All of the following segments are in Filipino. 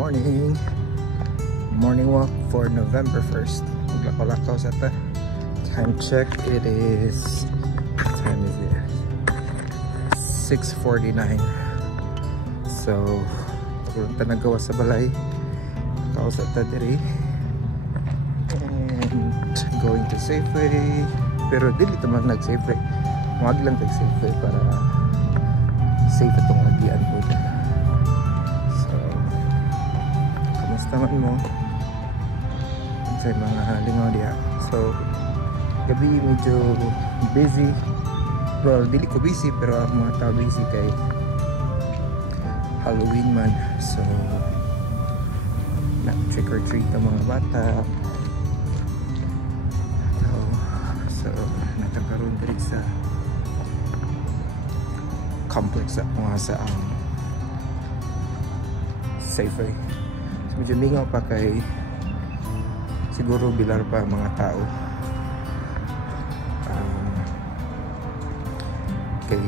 morning. Morning walk for November 1st. Maglakaw-lakaw sa ta. Time check, it is, what time is it? 6:49. So, pagulong ta nagawa sa balay. Kao sa ta diri. And going to Safeway. Pero dili ito man nag-Safeway. Huwag lang tag-Safeway para safe itong agian po. So, kamusta man mo sa mga lingaw diya. So, gabi medyo busy. Well, dili ko busy pero ang mga tao busy kay Halloween man. So, na trick or treat ang mga bata. So natakaroon diri sa complex at mga sa Safeway. So medyo lingaw pa kay siguro bilar pa mga tao. Kay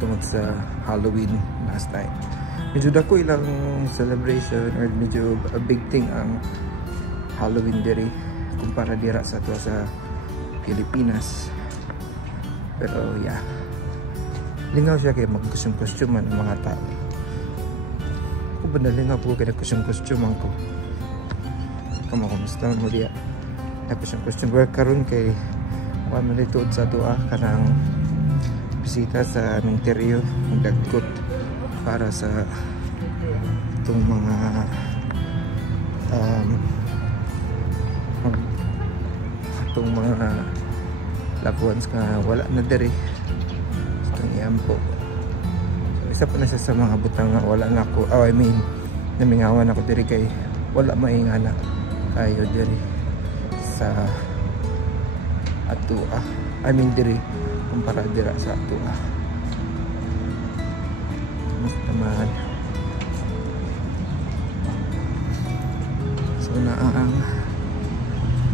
tungod sa Halloween last night. Medyo dako ilang celebration or medyo a big thing ang Halloween diri kumpara dira sa to sa Pilipinas. Pero yeah, lingaw siya kaya mag-costume ang mga tao. Ako ba nalingaw po kaya costume ko. Kamo kumusta mo diya? Costume work karon kay wala man dito sa doa kanang bisita sa aming teryo magdagkot para sa itong mga itong mga loved ones ka wala na diri itong iyampo. So isa pa na siya sa mga butang nga wala na ako, I mean namingawan ako diri kay wala maingana kayo diri sa atua, I mean diri kumpara dira sa atua. Mas naman so naang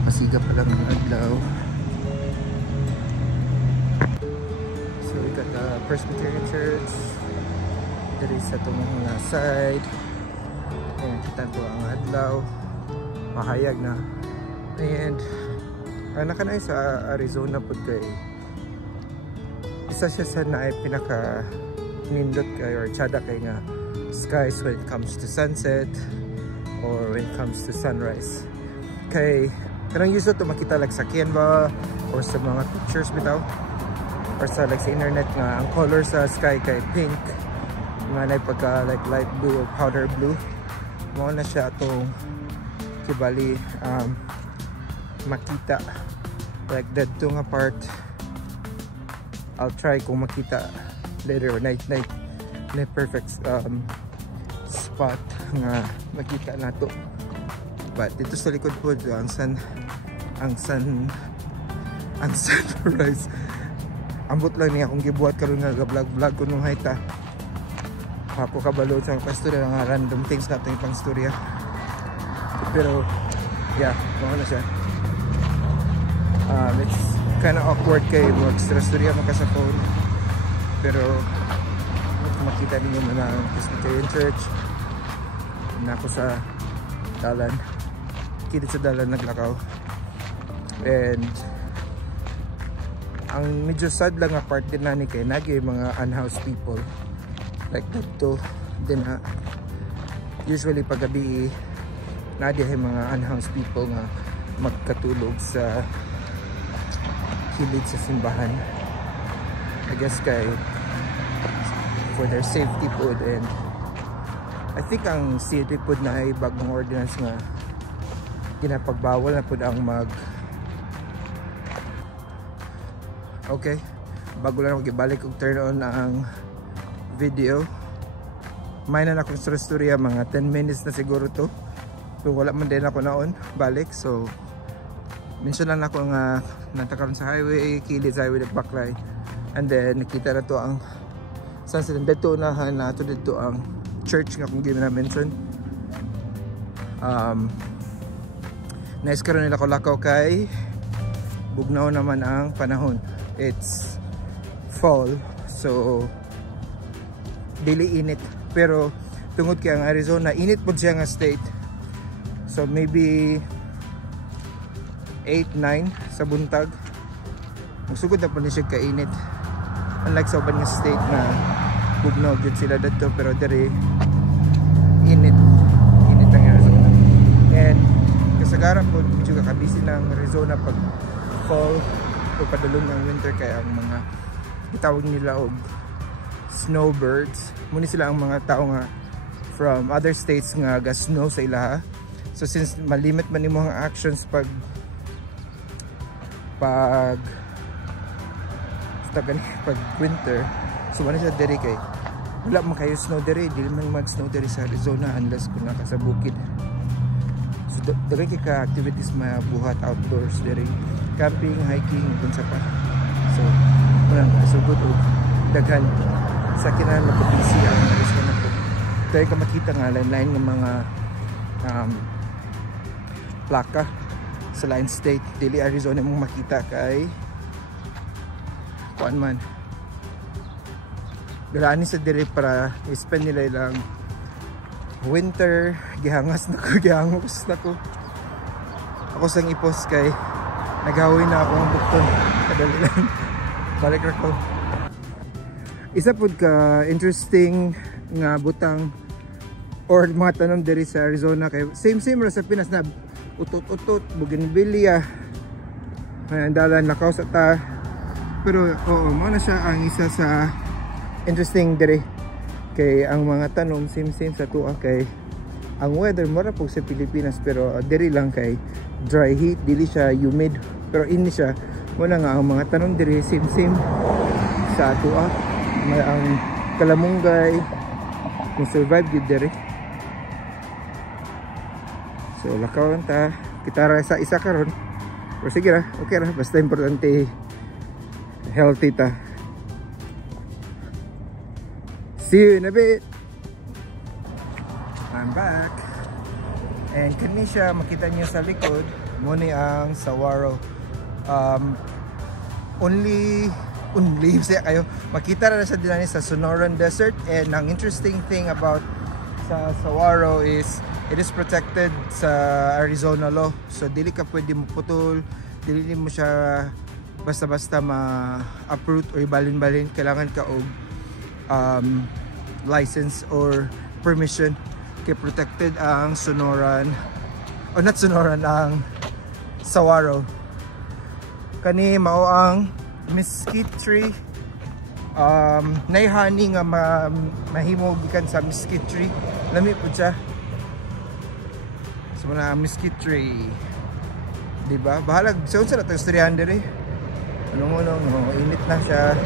masiga pa lang ang adlaw. So we got the Presbyterian Church there is sa itong mga side. Ayan, kita ito ang adlaw mahayag na. And naka na sa Arizona po kay isa siya sa naay pinaka nindot kay or tsada kay nga skies when it comes to sunset or when it comes to sunrise. Kay kanang usual to makita like sa Canva or sa mga pictures bitaw or sa like sa internet nga ang color sa sky kay pink nga na pagka like light blue or powder blue mo na siya atong kibali makita like that to nga part. I'll try kung makita later or night na perfect spot nga makita nato. But dito sa likod po ang sunrise ambot lang niya kung gibuhat karon nga vlog ko nung hayta ako kabalo sa pastorya nga random things natin pang storya. Pero yeah, mga na siya. It's kind of awkward kay mag-storya mo ka sa phone pero makita ninyo na ang Presbyterian Church na ako sa dalan. Kita sa dalan naglakaw. And ang medyo sad lang nga part din na ni kay nagi mga unhoused people like that to din usually pag gabi nadi ay mga unhoused people nga magkatulog sa kilid sa simbahan. I guess kay for their safety po. And I think ang city po na ay bagong ordinance nga ginapagbawal na po ang okay, bago lang ako gibalik og turn on ang video. May na akong storya mga 10 minutes na siguro to. So wala man din ako naon balik. So minsan lang ako nga natakaroon sa highway, kilid sa highway backlight. And then nakita na to ang sunset. And dito unahan na to dito ang church nga kung di na mention. Nice karon nila ko lakaw kay bugnaw naman ang panahon. It's fall, so dili init pero tungod kay ang Arizona init po siya nga state. So maybe 8-9 sa buntag magsugod na po siya kainit, unlike sa uban nga state na bugnaw jud sila dito, pero dere init ang Arizona. And kasagaran po medyo kakabisi ng Arizona pag fall o padulong ng winter, kaya ang mga gitawag nila og snowbirds muna sila ang mga tao nga from other states nga ga snow sa ilaha. So since malimit man yung mga actions pag winter, so wala siya diri kay wala man kayo snow diri, dili man mag snow diri sa Arizona unless kung naka sa bukid. So diri kay ka activities mabuhat outdoors diri, camping, hiking, unsa pa. So wala so good og daghan sa kinahanglan mapabisi ang Arizona po. Dahil ka makita nga line ng mga plaka sa line state, dili Arizona mong makita kay kuan man galaani sa diri para i-spend nila ilang winter. Gihangos na ko ako sang ipos kay naghawi na ako ang bukton kadali lang balik ra ko. Isa pud ka interesting nga butang or mga tanom diri sa Arizona kay same ra sa Pinas na utot bougainvillea dalan lakaw sa ta, pero oo mo na siya ang isa sa interesting diri kay ang mga tanom same sa tuwa kay ang weather mura pug sa Pilipinas, pero diri lang kay dry heat, dili siya humid, pero ini siya mo na nga ang mga tanom diri same sa tuwa. Ang kalamunggay kung survive gid diri. So lakaw lang ta kita ra sa isa karon, pero sige ra okay ra basta importante healthy ta. See you in a bit. I'm back. And kani siya makita niyo sa likod mo ni ang Saguaro. Only siya kayo makita na sa dinani sa Sonoran Desert. And ang interesting thing about sa Saguaro is it is protected sa Arizona law. So dili ka pwede mo putol, dili mo siya basta-basta ma-uproot or ibalin-balin. Kailangan ka og license or permission kay protected ang Sonoran, o not Sonoran, ang Saguaro. Kani mao ang mesquite tree. Naihani nga mahimo gikan sa mesquite tree, lami po siya. So na mesquite tree, diba? Bahalag sa unsa na tag istoryahan diri. No, init na siya.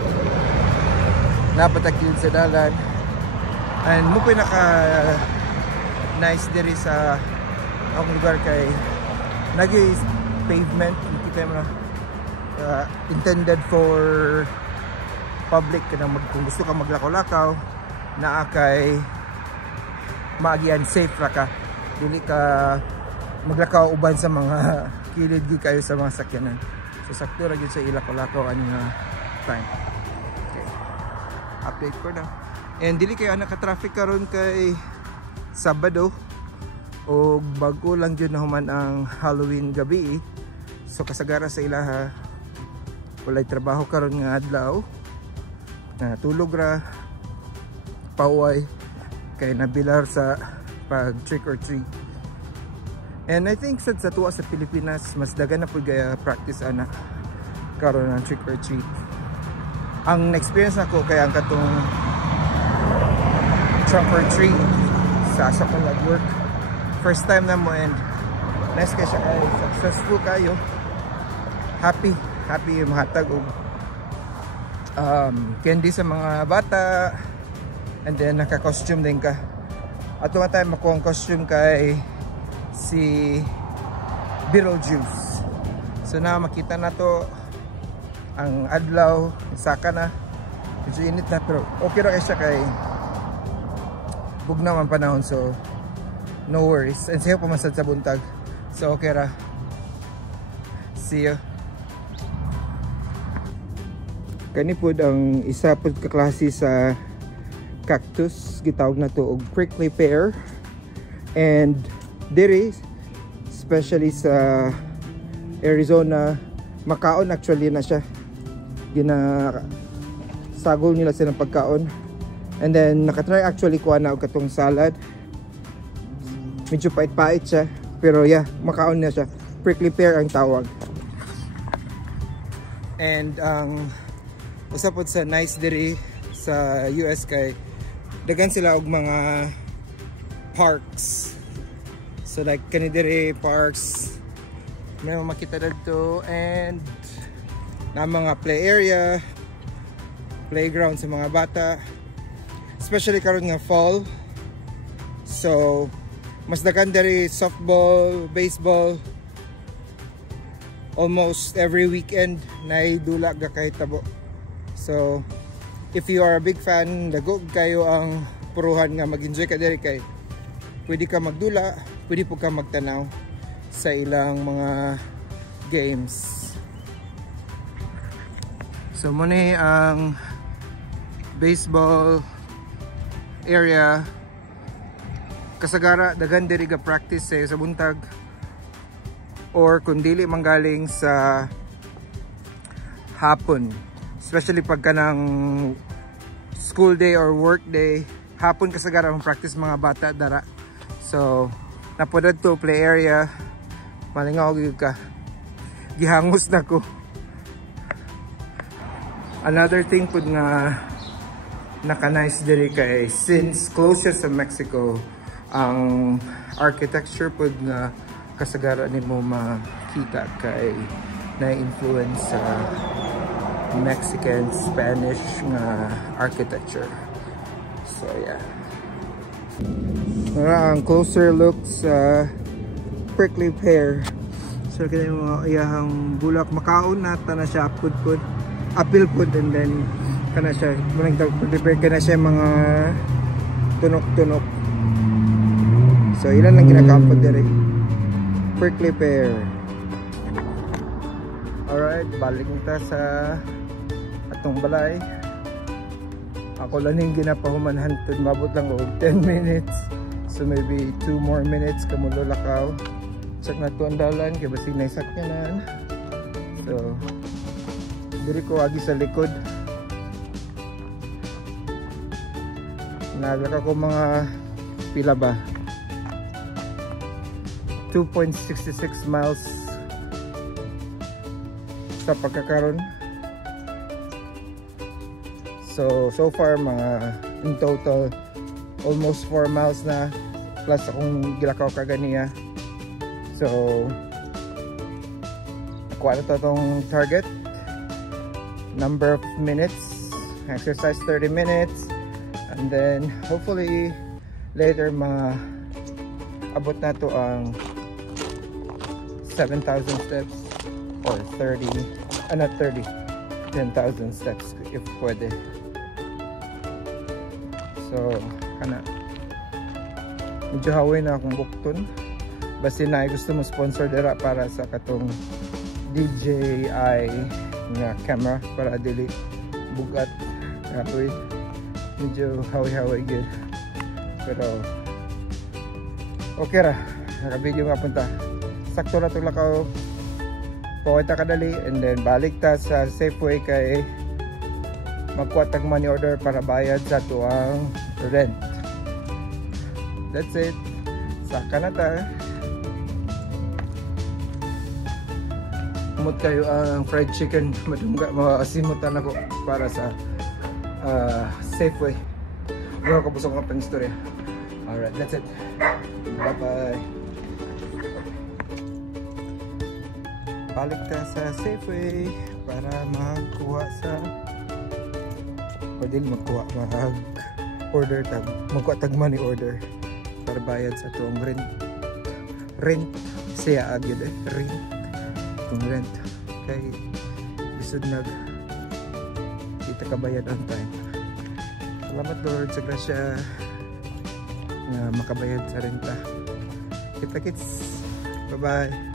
Napatakil sa dalan. And mo pinaka nice diri sa akong lugar kay nagi pavement, kita mo na intended for public kanang kung gusto ka maglakaw-lakaw naa kay maagian safe ra ka, dili ka maglakaw uban sa mga kilid gi kayo sa mga sakyanan. So sakto ra gyud sa ilakaw-lakaw ani nga time. Okay, update ko na. And dili kayo naka-traffic karon kay Sabado o bago lang jud na human ang Halloween gabi. So kasagara sa ilaha walay trabaho karon nga adlaw, tulog ra pauway kay nabilar sa pag trick or treat. And I think sa tuwa sa Pilipinas mas dagan na pud gaya practice ana karon ang trick or treat. Ang experience ako kay ang katong trunk or treat sa akong nag-work first time na mo, and nice kay siya kay successful kayo, happy mahatag og candy sa mga bata, and then naka-costume din ka. Ato nga tayo makuha ang costume kay si Beetlejuice. So na makita na to ang adlaw, saka na medyo init na, pero okay ra kay siya kay bugnaw ang panahon, so no worries. And siya pumasad sa buntag, so okay ra. See you. Kani po ang isa po kaklase sa cactus, gitawag na to og prickly pear. And diri, especially sa Arizona, makaon actually na siya. Sagol nila silang pagkaon. And then nakatry actually kuha na og katong salad. Medyo pait-pait siya, pero yeah, makaon na siya. Prickly pear ang tawag. And usap pod sa nice diri sa US kay dagan sila og mga parks. So like kani diri parks na makita dito, and na mga play area, playground sa mga bata, especially karon nga fall. So mas dagan diri softball, baseball. Almost every weekend na dula ga kay tabo. So if you are a big fan, dagog kayo ang puruhan nga mag-enjoy ka diri kay pwede ka magdula, pwede po ka magtanaw sa ilang mga games. So muna ang baseball area. Kasagara dagan diri ga practice sa buntag, or kung dili manggaling sa hapon, especially pag kanang school day or work day, hapon kasagara ang practice mga bata dara. So napodad to play area, malingaw gyud ka, gihangos na ko. Another thing pud nga naka-nice diri kay since closer sa Mexico, ang architecture pud nga kasagara nimo makita kay na-influence sa Mexican, Spanish nga architecture. So yeah. Ang closer look sa prickly pear. So kaya yung mga iyahang bulak, makaon nata na siya pud apple pud, and then kana siya manang prepare kana siya mga tunok-tunok. So ilan lang ginakampod diri, prickly pear. Alright, balik nita sa atong balay. Ako lang yung ginapahumanhan to, mabot lang og 10 minutes. So maybe 2 more minutes kamo lakaw. Check na to ang dalan kay basig na isakyanan. So diri ko agi sa likod. Naglaka ko mga pila ba? 2.66 miles sa pagkakaroon. So far mga in total almost 4 miles na, plus akong gilakaw kaganiya. So nakuha na to tong target, number of minutes, exercise 30 minutes, and then hopefully later abot na to ang 7,000 steps or 10,000 steps if pwede. So kana medyo haway na akong bukton, basta na gusto mo sponsor dira para sa katong DJI nga camera para dili bugat kapoy. Medyo haway good, pero okay ra, naka-video nga punta. Sakto na itong lakaw, pawita kadali, and then balik ta sa Safeway kay magkuha tag money order para bayad sa tuang rent. That's it, saka na ta. Umot kayo ang fried chicken, madungga, maasimutan ako para sa Safeway. Bro, kabusok nga pang istorya. Alright, that's it. Bye bye. Balik ta sa Safeway para magkuha sa mag-order tag, magkuha tag money order para bayad sa tuong rent siya agad rent kay bisod kita kabayad on time. Salamat Lord sa grasya na makabayad sa renta. Kita kits, bye bye.